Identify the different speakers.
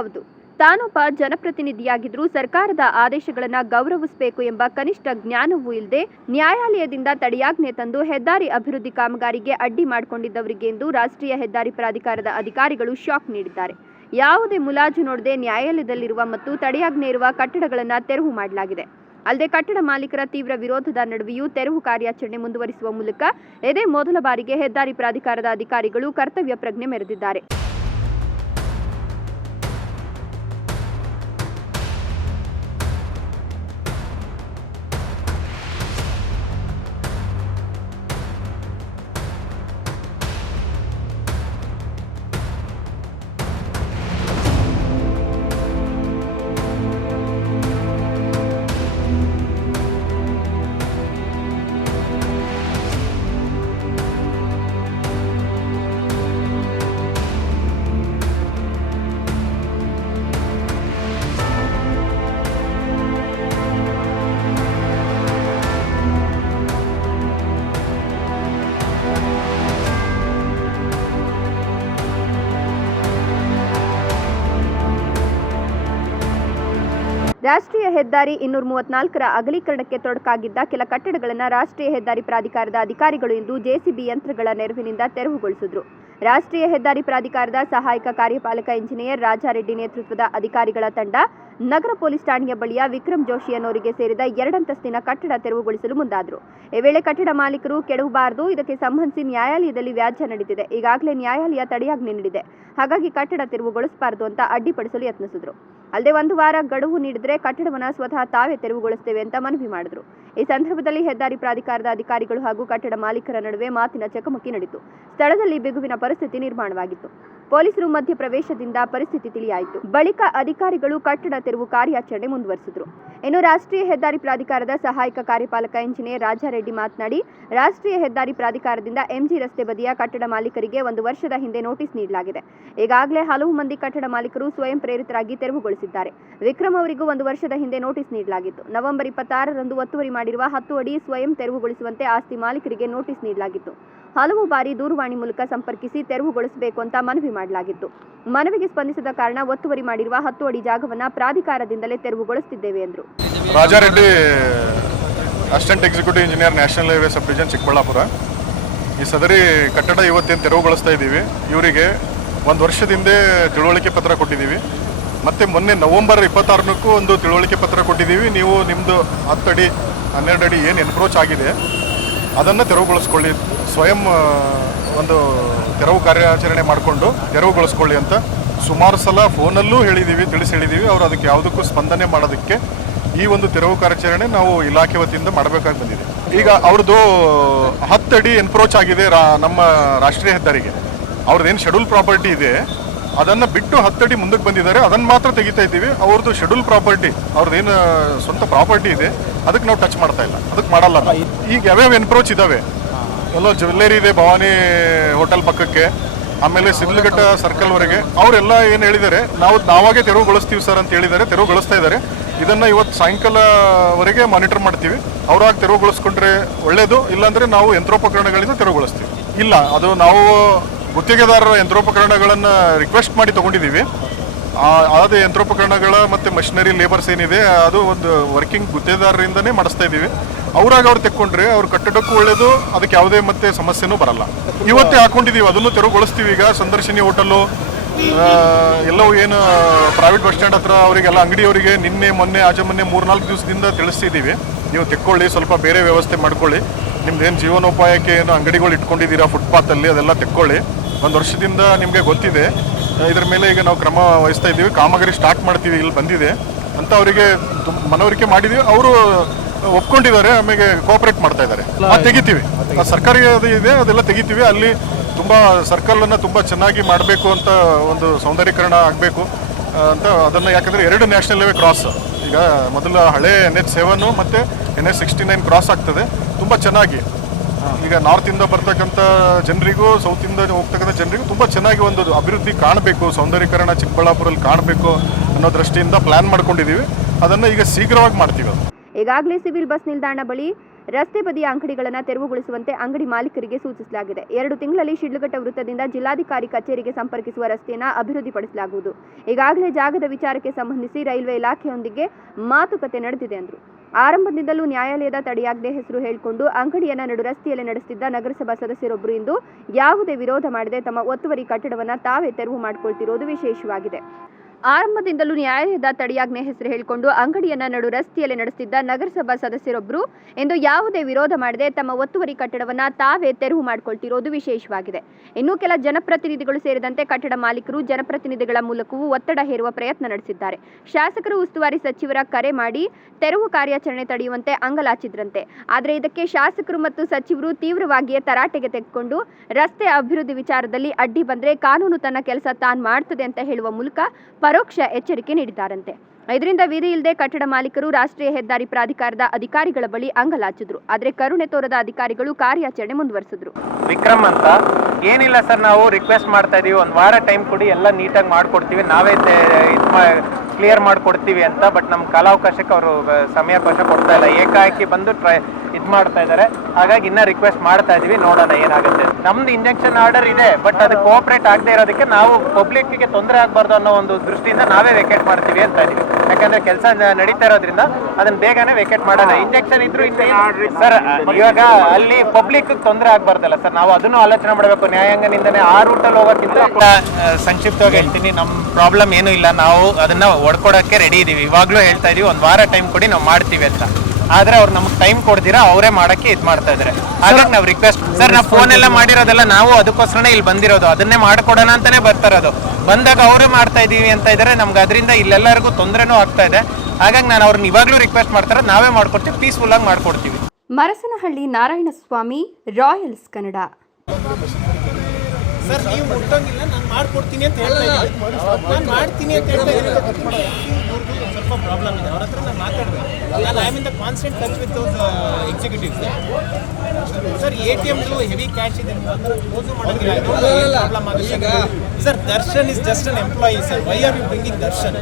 Speaker 1: ಹೌದು. ತಾನೊಬ್ಬ ಜನಪ್ರತಿನಿಧಿಯಾಗಿದ್ರೂ ಸರ್ಕಾರದ ಆದೇಶಗಳನ್ನು ಗೌರವಿಸಬೇಕು ಎಂಬ ಕನಿಷ್ಠ ಜ್ಞಾನವೂ ಇಲ್ಲದೆ ನ್ಯಾಯಾಲಯದಿಂದ ತಡೆಯಾಜ್ಞೆ ತಂದು ಹೆದ್ದಾರಿ ಅಭಿವೃದ್ಧಿ ಕಾಮಗಾರಿಗೆ ಅಡ್ಡಿ ಮಾಡಿಕೊಂಡಿದ್ದವರಿಗೆ ಎಂದು ರಾಷ್ಟ್ರೀಯ ಹೆದ್ದಾರಿ ಪ್ರಾಧಿಕಾರದ ಅಧಿಕಾರಿಗಳು ಶಾಕ್ ನೀಡಿದ್ದಾರೆ. ಯಾವುದೇ ಮುಲಾಜು ನೋಡದೆ ನ್ಯಾಯಾಲಯದಲ್ಲಿರುವ ಮತ್ತು ತಡೆಯಾಜ್ಞೆ ಇರುವ ಕಟ್ಟಡಗಳನ್ನು ತೆರವು ಮಾಡಲಾಗಿದೆ. ಅಲ್ಲದೆ ಕಟ್ಟಡ ಮಾಲೀಕರ ತೀವ್ರ ವಿರೋಧದ ನಡುವೆಯೂ ತೆರವು ಕಾರ್ಯಾಚರಣೆ ಮುಂದುವರಿಸುವ ಮೂಲಕ ಇದೇ ಮೊದಲ ಬಾರಿಗೆ ಹೆದ್ದಾರಿ ಪ್ರಾಧಿಕಾರದ ಅಧಿಕಾರಿಗಳು ಕರ್ತವ್ಯ ಪ್ರಜ್ಞೆ ಮೆರೆದಿದ್ದಾರೆ. ರಾಷ್ಟ್ರೀಯ ಹೆದ್ದಾರಿ ಇನ್ನೂರ ಮೂವತ್ನಾಲ್ಕರ ಅಗಲೀಕರಣಕ್ಕೆ ತೊಡಕಾಗಿದ್ದ ಕೆಲ ಕಟ್ಟಡಗಳನ್ನು ರಾಷ್ಟ್ರೀಯ ಹೆದ್ದಾರಿ ಪ್ರಾಧಿಕಾರದ ಅಧಿಕಾರಿಗಳು ಇಂದು ಜೆಸಿಬಿ ಯಂತ್ರಗಳ ನೆರವಿನಿಂದ ತೆರವುಗೊಳಿಸಿದ್ರು. ರಾಷ್ಟ್ರೀಯ ಹೆದ್ದಾರಿ ಪ್ರಾಧಿಕಾರದ ಸಹಾಯಕ ಕಾರ್ಯಪಾಲಕ ಇಂಜಿನಿಯರ್ ರಾಜಾರೆಡ್ಡಿ ನೇತೃತ್ವದ ಅಧಿಕಾರಿಗಳ ತಂಡ ನಗರ ಪೊಲೀಸ್ ಠಾಣೆಯ ಬಳಿಯ ವಿಕ್ರಮ್ ಜೋಶಿ ಅನ್ನೋರಿಗೆ ಸೇರಿದ ಎರಡಂತಸ್ತಿನ ಕಟ್ಟಡ ತೆರವುಗೊಳಿಸಲು ಮುಂದಾದರು. ಈ ವೇಳೆ ಕಟ್ಟಡ ಮಾಲೀಕರು ಕೆಡವಬಾರದು, ಇದಕ್ಕೆ ಸಂಬಂಧಿಸಿ ನ್ಯಾಯಾಲಯದಲ್ಲಿ ವ್ಯಾಜ್ಯ ನಡೆದಿದೆ. ಈಗಾಗಲೇ ನ್ಯಾಯಾಲಯ ತಡೆಯಾಜ್ಞೆ ನೀಡಿದೆ. ಹಾಗಾಗಿ ಕಟ್ಟಡ ತೆರವುಗೊಳಿಸಬಾರದು ಅಂತ ಅಡ್ಡಿಪಡಿಸಲು ಯತ್ನಿಸಿದ್ರು. ಅಲ್ಲದೆ ಒಂದು ವಾರ ಗಡುವು ನೀಡಿದ್ರೆ ಕಟ್ಟಡವನ್ನು ಸ್ವತಃ ತಾವೇ ತೆರವುಗೊಳಿಸ್ತೇವೆ ಅಂತ ಮನವಿ ಮಾಡಿದ್ರು. ಈ ಸಂದರ್ಭದಲ್ಲಿ ಹೆದ್ದಾರಿ ಪ್ರಾಧಿಕಾರದ ಅಧಿಕಾರಿಗಳು ಹಾಗೂ ಕಟ್ಟಡ ಮಾಲೀಕರ ನಡುವೆ ಮಾತಿನ ಚಕಮಕಿ ನಡೆಯಿತು. ಸ್ಥಳದಲ್ಲಿ ಬಿಗುವಿನ ಪರಿಸ್ಥಿತಿ ನಿರ್ಮಾಣವಾಗಿತ್ತು. ಪೊಲೀಸರು ಮಧ್ಯಪ್ರವೇಶದಿಂದ ಪರಿಸ್ಥಿತಿ ತಿಳಿಯಾಯಿತು. ಬಳಿಕ ಅಧಿಕಾರಿಗಳು ಕಟ್ಟಡ ತೆರವು ಕಾರ್ಯಾಚರಣೆ ಮುಂದುವರಿಸಿದ್ರು. ಇನ್ನು ರಾಷ್ಟ್ರೀಯ ಹೆದ್ದಾರಿ ಪ್ರಾಧಿಕಾರದ ಸಹಾಯಕ ಕಾರ್ಯಪಾಲಕ ಇಂಜಿನಿಯರ್ ರಾಜಾರೆಡ್ಡಿ ಮಾತನಾಡಿ, ರಾಷ್ಟ್ರೀಯ ಹೆದ್ದಾರಿ ಪ್ರಾಧಿಕಾರದಿಂದ ಎಂಜಿ ರಸ್ತೆ ಬದಿಯ ಕಟ್ಟಡ ಮಾಲೀಕರಿಗೆ ಒಂದು ವರ್ಷದ ಹಿಂದೆ ನೋಟಿಸ್ ನೀಡಲಾಗಿದೆ. ಈಗಾಗಲೇ ಹಲವು ಮಂದಿ ಕಟ್ಟಡ ಮಾಲೀಕರು ಸ್ವಯಂ ಪ್ರೇರಿತರಾಗಿ ತೆರವುಗೊಳಿಸಿದ್ದಾರೆ. ವಿಕ್ರಮ್ ಅವರಿಗೂ ಒಂದು ವರ್ಷದ ಹಿಂದೆ ನೋಟಿಸ್ ನೀಡಲಾಗಿತ್ತು. ನವೆಂಬರ್ ಇಪ್ಪತ್ತಾರರಂದು ಒತ್ತುವರಿ ಮಾಡಿರುವ ಹತ್ತು ಅಡಿ ಸ್ವಯಂ ತೆರವುಗೊಳಿಸುವಂತೆ ಆಸ್ತಿ ಮಾಲೀಕರಿಗೆ ನೋಟಿಸ್ ನೀಡಲಾಗಿತ್ತು. ಹಲವು ಬಾರಿ ದೂರವಾಣಿ ಮೂಲಕ ಸಂಪರ್ಕಿಸಿ ತೆರವುಗೊಳಿಸಬೇಕು ಅಂತ ಮನವಿ ಮಾಡಲಾಗಿತ್ತು. ಮನವಿಗೆ ಸ್ಪಂದಿಸಿದ ಕಾರಣ ಒತ್ತುವರಿ ಮಾಡಿರುವ ಹತ್ತು ಅಡಿ ಜಾಗವನ್ನು ಪ್ರಾಧಿಕಾರದಿಂದಲೇ ತೆರವುಗೊಳಿಸುತ್ತಿದ್ದೇವೆ ಎಂದರು.
Speaker 2: Raja Reddy assistant executive engineer national highway sub division Chikkaballapur. ಈ ಸದರಿ ಕಟ್ಟಡ ಇವತ್ತೇನು ತೆರವುಗೊಳಿಸ್ತಾ ಇದ್ದೀವಿ. ಇವರಿಗೆ ಒಂದು ವರ್ಷದ ಹಿಂದೆ ತಿಳುವಳಿಕೆ ಪತ್ರ ಕೊಟ್ಟಿದ್ದೀವಿ. ಮತ್ತು ಮೊನ್ನೆ ನವಂಬರ್ ಇಪ್ಪತ್ತಾರನಕ್ಕೂ ಒಂದು ತಿಳುವಳಿಕೆ ಪತ್ರ ಕೊಟ್ಟಿದ್ದೀವಿ. ನೀವು ನಿಮ್ಮದು ಹತ್ತು ಅಡಿ, ಹನ್ನೆರಡು ಅಡಿ ಏನು ಎನ್ಕ್ರೋಚ್ ಆಗಿದೆ. ಅದನ್ನು ತೆರವುಗೊಳಿಸ್ಕೊಳ್ಳಿ. ಸ್ವಯಂ ಒಂದು ತೆರವು ಕಾರ್ಯಾಚರಣೆ ಮಾಡಿಕೊಂಡು ತೆರವುಗೊಳಿಸ್ಕೊಳ್ಳಿ ಅಂತ ಸುಮಾರು ಸಲ ಫೋನಲ್ಲೂ ಹೇಳಿದ್ದೀವಿ ತಿಳಿಸಿ ಹೇಳಿದ್ದೀವಿ ಅವರು ಅದಕ್ಕೆ ಯಾವುದಕ್ಕೂ ಸ್ಪಂದನೆ ಮಾಡೋದಕ್ಕೆ ಈ ಒಂದು ತೆರವು ಕಾರ್ಯಾಚರಣೆ ನಾವು ಇಲಾಖೆ ವತಿಯಿಂದ ಮಾಡಬೇಕಾಗಿ ಬಂದಿದೆ. ಈಗ ಅವ್ರದ್ದು ಹತ್ತು ಅಡಿ ಎನ್ಕ್ರೋಚ್ ಆಗಿದೆ ರಾ, ನಮ್ಮ ರಾಷ್ಟ್ರೀಯ ಹೆದ್ದಾರಿಗೆ. ಅವ್ರದ್ದೇನು ಶೆಡ್ಯೂಲ್ ಪ್ರಾಪರ್ಟಿ ಇದೆ. ಅದನ್ನು ಬಿಟ್ಟು ಹತ್ತಡಿ ಮುಂದಕ್ಕೆ ಬಂದಿದ್ದಾರೆ. ಅದನ್ನು ಮಾತ್ರ ತೆಗಿತಾ ಇದ್ದೀವಿ. ಅವ್ರದ್ದು ಶೆಡ್ಯೂಲ್ ಪ್ರಾಪರ್ಟಿ ಅವ್ರದ್ದೇನು ಸ್ವಂತ ಪ್ರಾಪರ್ಟಿ ಇದೆ. ಅದಕ್ಕೆ ನಾವು ಟಚ್ ಮಾಡ್ತಾ ಇಲ್ಲ. ಅದಕ್ಕೆ ಮಾಡಲ್ಲ. ಈಗ ಯಾವ್ಯಾವ ಎನ್ಕ್ರೋಚ್ ಇದ್ದಾವೆ ಎಲ್ಲೋ ಜ್ಯುವೆಲ್ಲರಿ ಇದೆ, ಭವಾನಿ ಹೋಟೆಲ್ ಪಕ್ಕಕ್ಕೆ. ಆಮೇಲೆ ಸಿದ್ಲಘಟ್ಟ ಸರ್ಕಲ್ವರೆಗೆ ಅವರೆಲ್ಲ ಏನು ಹೇಳಿದ್ದಾರೆ? ನಾವು ನಾವಾಗೆ ತೆರವುಗೊಳಿಸ್ತೀವಿ ಸರ್ ಅಂತ ಹೇಳಿದ್ದಾರೆ. ತೆರವುಗೊಳಿಸ್ತಾ ಇದ್ದಾರೆ. ಇದನ್ನು ಇವತ್ತು ಸಾಯಂಕಾಲವರೆಗೆ ಮಾನಿಟರ್ ಮಾಡ್ತೀವಿ. ಅವರಾಗಿ ತೆರವುಗೊಳಿಸ್ಕೊಂಡ್ರೆ ಒಳ್ಳೆಯದು ಇಲ್ಲಾಂದರೆ ನಾವು ಯಂತ್ರೋಪಕರಣಗಳಿಂದ ತೆರವುಗೊಳಿಸ್ತೀವಿ ಇಲ್ಲ, ಅದು ನಾವು ಗುತ್ತಿಗೆದಾರರ ಯಂತ್ರೋಪಕರಣಗಳನ್ನು ರಿಕ್ವೆಸ್ಟ್ ಮಾಡಿ ತಗೊಂಡಿದ್ದೀವಿ. ಆದ ಯಂತ್ರೋಪಕರಣಗಳ ಮತ್ತು ಮಷಿನರಿ ಲೇಬರ್ಸ್ ಏನಿದೆ, ಅದು ಒಂದು ವರ್ಕಿಂಗ್ ಗುತ್ತಿಗೆದಾರರಿಂದನೇ ಮಾಡಿಸ್ತಾ ಇದ್ದೀವಿ. ಅವರಾಗ ಅವ್ರು ತೆಕ್ಕೊಂಡ್ರೆ ಅವ್ರ ಕಟ್ಟಡಕ್ಕೂ ಒಳ್ಳೇದು, ಅದಕ್ಕೆ ಯಾವುದೇ ಮತ್ತೆ ಸಮಸ್ಯೆನೂ ಬರಲ್ಲ. ಇವತ್ತೇ ಹಾಕೊಂಡಿದ್ದೀವಿ, ಅದನ್ನು ತೆರವುಗೊಳಿಸ್ತೀವಿ ಈಗ, ಸಂದರ್ಶಿನಿ ಹೋಟೆಲು ಎಲ್ಲವೂ ಏನು ಪ್ರೈವೇಟ್ ಬಸ್ ಸ್ಟ್ಯಾಂಡ್ ಹತ್ರ ಅವರಿಗೆಲ್ಲ ಅಂಗಡಿಯವರಿಗೆ ನಿನ್ನೆ, ಮೊನ್ನೆ, ಆಚೆ ಮೊನ್ನೆ ಮೂರ್ನಾಲ್ಕು ದಿವಸದಿಂದ ತಿಳಿಸ್ತಿದ್ದೀವಿ. ನೀವು ತೆಕ್ಕೊಳ್ಳಿ, ಸ್ವಲ್ಪ ಬೇರೆ ವ್ಯವಸ್ಥೆ ಮಾಡ್ಕೊಳ್ಳಿ. ನಿಮ್ದು ಏನು ಜೀವನೋಪಾಯಕ್ಕೆ ಏನು ಅಂಗಡಿಗಳು ಇಟ್ಕೊಂಡಿದ್ದೀರಾ ಫುಟ್ಪಾತಲ್ಲಿ ಅದೆಲ್ಲ ತೆಕ್ಕೊಳ್ಳಿ. ಒಂದು ವರ್ಷದಿಂದ ನಿಮಗೆ ಗೊತ್ತಿದೆ. ಇದರ ಮೇಲೆ ಈಗ ನಾವು ಕ್ರಮ ವಹಿಸ್ತಾ ಇದ್ದೀವಿ. ಕಾಮಗಾರಿ ಸ್ಟಾರ್ಟ್ ಮಾಡ್ತೀವಿ ಇಲ್ಲಿ ಬಂದಿದೆ. ಅಂತ ಅವರಿಗೆ ಮನವರಿಕೆ ಮಾಡಿದ್ದೀವಿ ಅವರು ಒಪ್ಕೊಂಡಿದ್ದಾರೆ ಆಮೇಲೆ ಕೋಆಪರೇಟ್ ಮಾಡ್ತಾ ಇದ್ದಾರೆ. ತೆಗಿತೀವಿ. ಸರ್ಕಾರಿ ಅದು ಇದೆ ಅದೆಲ್ಲ ತೆಗಿತೀವಿ. ಅಲ್ಲಿ ತುಂಬ ಸರ್ಕಲನ್ನು ತುಂಬ ಚೆನ್ನಾಗಿ ಮಾಡಬೇಕು ಅಂತ ಒಂದು ಸೌಂದರ್ಯೀಕರಣ ಆಗಬೇಕು ಅಂತ ಅದನ್ನು ಯಾಕಂದರೆ ಎರಡು ನ್ಯಾಷನಲ್ ಹೈವೇ ಕ್ರಾಸ್ ಈಗ ಮೊದಲ ಹಳೆ ಎನ್ ಎಚ್ ಸೆವೆನು ಮತ್ತು N H sixty nine cross ಆಗ್ತದೆ. ತುಂಬ ಚೆನ್ನಾಗಿ. ಈಗ ನಾರ್ತಿಂದ ಬರ್ತಕ್ಕಂಥ ಜನರಿಗೂ ಇಂದ ಹೋಗ್ತಕ್ಕಂಥ ಜನರಿಗೂ ತುಂಬ ಚೆನ್ನಾಗಿ ಒಂದು ಅಭಿವೃದ್ಧಿ ಕಾಣಬೇಕು, ಸೌಂದರ್ಯೀಕರಣ ಚಿಕ್ಕಬಳ್ಳಾಪುರಲ್ಲಿ ಕಾಣಬೇಕು ಅನ್ನೋ ದೃಷ್ಟಿಯಿಂದ ಪ್ಲಾನ್ ಮಾಡ್ಕೊಂಡಿದ್ದೀವಿ. ಅದನ್ನು ಈಗ ಶೀಘ್ರವಾಗಿ ಮಾಡ್ತೀವಿ.
Speaker 1: ಈಗಾಗಲೇ ಸಿವಿಲ್ ಬಸ್ ನಿಲ್ದಾಣ ಬಳಿ ರಸ್ತೆ ಬದಿಯ ಅಂಗಡಿಗಳನ್ನು ತೆರವುಗೊಳಿಸುವಂತೆ ಅಂಗಡಿ ಮಾಲೀಕರಿಗೆ ಸೂಚಿಸಲಾಗಿದೆ. ಎರಡು ತಿಂಗಳಲ್ಲಿ ಶಿಡ್ಲಘಟ್ಟ ವೃತ್ತದಿಂದ ಜಿಲ್ಲಾಧಿಕಾರಿ ಕಚೇರಿಗೆ ಸಂಪರ್ಕಿಸುವ ರಸ್ತೆಯನ್ನು ಅಭಿವೃದ್ಧಿಪಡಿಸಲಾಗುವುದು. ಈಗಾಗಲೇ ಜಾಗದ ವಿಚಾರಕ್ಕೆ ಸಂಬಂಧಿಸಿ ರೈಲ್ವೆ ಇಲಾಖೆಯೊಂದಿಗೆ ಮಾತುಕತೆ ನಡೆದಿದೆ ಎಂದರು ಆರಂಭದಿಂದಲೂ ನ್ಯಾಯಾಲಯದ ತಡೆಯಾಜ್ಞೆ ಹೆಸರು ಹೇಳಿಕೊಂಡು ಅಂಗಡಿಯನ್ನ ನಡು ರಸ್ತೆಯಲ್ಲಿ ನಡೆಸುತ್ತಿದ್ದ ನಗರಸಭಾ ಸದಸ್ಯರೊಬ್ಬರು ಇಂದು ಯಾವುದೇ ವಿರೋಧ ಮಾಡದೆ ತಮ್ಮ ಒತ್ತುವರಿ ಕಟ್ಟಡವನ್ನು ತಾವೇ ತೆರವು ಮಾಡಿಕೊಳ್ತಿರೋದು ವಿಶೇಷವಾಗಿದೆ. ಆರಂಭದಿಂದಲೂ ನ್ಯಾಯಾಲಯದ ತಡೆಯಾಜ್ಞೆ ಹೆಸರು ಹೇಳಿಕೊಂಡು ಅಂಗಡಿಯನ್ನ ನಡು ರಸ್ತೆಯಲ್ಲಿ ನಡೆಸುತ್ತಿದ್ದ ನಗರಸಭಾ ಸದಸ್ಯರೊಬ್ಬರು ಎಂದು ಯಾವುದೇ ವಿರೋಧ ಮಾಡದೆ ತಮ್ಮ ಒತ್ತುವರಿ ಕಟ್ಟಡವನ್ನ ತಾವೇ ತೆರವು ಮಾಡಿಕೊಳ್ತಿರೋದು ವಿಶೇಷವಾಗಿದೆ. ಇನ್ನು ಕೆಲ ಜನಪ್ರತಿನಿಧಿಗಳು ಸೇರಿದಂತೆ ಕಟ್ಟಡ ಮಾಲೀಕರು ಜನಪ್ರತಿನಿಧಿಗಳ ಮೂಲಕವೂ ಒತ್ತಡ ಹೇರುವ ಪ್ರಯತ್ನ ನಡೆಸಿದ್ದಾರೆ. ಶಾಸಕರು ಉಸ್ತುವಾರಿ ಸಚಿವರ ಕರೆ ಮಾಡಿ ತೆರವು ಕಾರ್ಯಾಚರಣೆ ತಡೆಯುವಂತೆ ಅಂಗಲಾಚಿದ್ರಂತೆ. ಆದರೆ ಇದಕ್ಕೆ ಶಾಸಕರು ಮತ್ತು ಸಚಿವರು ತೀವ್ರವಾಗಿಯೇ ತರಾಟೆಗೆ ತೆಗೆದುಕೊಂಡು ರಸ್ತೆ ಅಭಿವೃದ್ಧಿ ವಿಚಾರದಲ್ಲಿ ಅಡ್ಡಿ ಬಂದ್ರೆ ಕಾನೂನು ತನ್ನ ಕೆಲಸ ತಾನು ಮಾಡ್ತದೆ ಅಂತ ಹೇಳುವ ಮೂಲಕ ಪರೋಕ್ಷ ಎಚ್ಚರಿಕೆ ನೀಡಿದ್ದಾರಂತೆ. ಇದರಿಂದ ವಿಧಿ ಇಲ್ಲದೆ ಕಟ್ಟಡ ಮಾಲೀಕರು ರಾಷ್ಟ್ರೀಯ ಹೆದ್ದಾರಿ ಪ್ರಾಧಿಕಾರದ ಅಧಿಕಾರಿಗಳ ಬಳಿ ಅಂಗಲಾಚಿದ್ರು. ಆದರೆ ಕರುಣೆ ತೋರದ ಅಧಿಕಾರಿಗಳು ಕಾರ್ಯಾಚರಣೆ ಮುಂದುವರೆಸಿದ್ರು.
Speaker 3: ವಿಕ್ರಮ್ ಅಂತ. ಏನಿಲ್ಲ ಸರ್, ನಾವು ರಿಕ್ವೆಸ್ಟ್ ಮಾಡ್ತಾ ಇದೀವಿ. ಒಂದು ವಾರ ಟೈಮ್ ಕೊಡಿ, ಎಲ್ಲ ನೀಟಾಗಿ ಮಾಡ್ಕೊಡ್ತೀವಿ. ನಾವೇ ಕ್ಲಿಯರ್ ಮಾಡಿಕೊಡ್ತೀವಿ ಅಂತ ಬಟ್ ನಮ್ಮ ಕಾಲಾವಕಾಶಕ್ಕೆ ಅವರು ಸಮಯಾವಕಾಶ ಕೊಡ್ತಾ ಇಲ್ಲ. ಏಕಾಏಕಿ ಬಂದು ಟ್ರೈ ಇದು ಮಾಡ್ತಾ ಇದ್ದಾರೆ ಹಾಗಾಗಿ ಇನ್ನೂ ರಿಕ್ವೆಸ್ಟ್ ಮಾಡ್ತಾ ಇದ್ದೀವಿ ನೋಡೋಣ ಏನಾಗುತ್ತೆ. ನಮ್ದು ಇಂಜೆಕ್ಷನ್ ಆರ್ಡರ್ ಇದೆ ಬಟ್ ಅದು ಕೋಆಪರೇಟ್ ಆಗದೆ ಇರೋದಕ್ಕೆ ನಾವು ಪಬ್ಲಿಕ್ಗೆ ತೊಂದರೆ ಆಗಬಾರ್ದು ಅನ್ನೋ ಒಂದು ದೃಷ್ಟಿಯಿಂದ ನಾವೇ ವೆಕೇಟ್ ಮಾಡ್ತೀವಿ ಅಂತ ಇದೀವಿ. ಯಾಕಂದ್ರೆ ಕೆಲಸ ನಡೀತಾ ಇರೋದ್ರಿಂದ ಅದನ್ನ ಬೇಗನೆ ವೇಕೇಟ್ ಮಾಡೋಣ. ಇಂಜೆಕ್ಷನ್ ಇದ್ರು ಸರ್ ಇವಾಗ ಅಲ್ಲಿ ಪಬ್ಲಿಕ್ ತೊಂದರೆ ಆಗ್ಬಾರ್ದಲ್ಲ ಸರ್ ನಾವು ಅದನ್ನು ಆಲೋಚನೆ ಮಾಡಬೇಕು. ನ್ಯಾಯಾಂಗನಿಂದನೇ ಆ ರೂಟಲ್ಲಿ ಹೋಗೋಕ್ಕಿಂತ ಸಂಕ್ಷಿಪ್ತವಾಗಿ ಹೇಳ್ತೀನಿ. ನಮ್ಮ ಪ್ರಾಬ್ಲಮ್ ಏನೂ ಇಲ್ಲ. ನಾವು ಅದನ್ನ ಒಡ್ಕೊಡಕ್ಕೆ ರೆಡಿ ಇದೀವಿ. ಇವಾಗ್ಲೂ ಹೇಳ್ತಾ ಇದೀವಿ ಒಂದು ವಾರ ಟೈಮ್ ಕೊಡಿ ನಾವು ಮಾಡ್ತೀವಿ ಅಂತ. ಆದ್ರೆ ಅವ್ರು ನಮ್ಗೆ ಟೈಮ್ ಕೊಡ್ತೀರಾ ಅವರೇ ಮಾಡಕ್ಕೆ ಇದು ಮಾಡ್ತಾ ಇದಾರೆ. ಹಾಗಾಗಿ ನಾವು ರಿಕ್ವೆಸ್ಟ್ ಸರ್ ನಾವು ಫೋನ್ ಎಲ್ಲ ಮಾಡಿರೋದೆಲ್ಲ ನಾವು ಅದಕ್ಕೋಸ್ಕರನೇ ಇಲ್ಲಿ ಬಂದಿರೋದು. ಅದನ್ನೇ ಮಾಡ್ಕೊಡೋಣ ಅಂತಾನೆ ಬರ್ತಾರದು ಬಂದಾಗ ಅವರು ಮಾಡ್ತಾ ಇದೀವಿ ಅಂತ ಇದ್ದಾರೆ ನಮ್ಗೆ ಅದರಿಂದ ಇಲ್ಲೆಲ್ಲರಿಗೂ ತೊಂದರೆನೂ ಆಗ್ತಾ ಇದೆ. ಹಾಗಾಗಿ ನಾನು ಅವ್ರನ್ನ ಇವಾಗಲೂ ರಿಕ್ವೆಸ್ಟ್ ಮಾಡ್ತಾರೆ ನಾವೇ ಮಾಡ್ಕೊಡ್ತೀವಿ ಪೀಸ್ಫುಲ್ ಆಗಿ ಮಾಡ್ಕೊಡ್ತೀವಿ.
Speaker 1: ಮರಸನಹಳ್ಳಿ ನಾರಾಯಣಸ್ವಾಮಿ ರಾಯಲ್ಸ್ ಕನ್ನಡ.
Speaker 4: ಸರ್ ನೀವು ಮುಟ್ಟೋಂಗಿಲ್ಲ ನಾನು ಮಾಡ್ಕೊಡ್ತೀನಿ ಅಂತ ಹೇಳ್ತಾ ನಾನು ಮಾಡ್ತೀನಿ ಅಂತ ಹೇಳ್ತಾ ಇದ್ದೀನಿ. ಸ್ವಲ್ಪ ಪ್ರಾಬ್ಲಮ್ ಇದೆ. ಅವ್ರ ಹತ್ರ ನಾನು ಮಾತಾಡಿದೆ ನಾನು I mean the constant touch with those executives sir A T ಎಮ್ದು heavy cash ಇದೆ ಕ್ಲೋಸು ಮಾಡೋಂಗಿಲ್ಲ ಪ್ರಾಬ್ಲಮ್ ಆಗುತ್ತೆ sir Darshan is just an employee sir why are you bringing Darshan?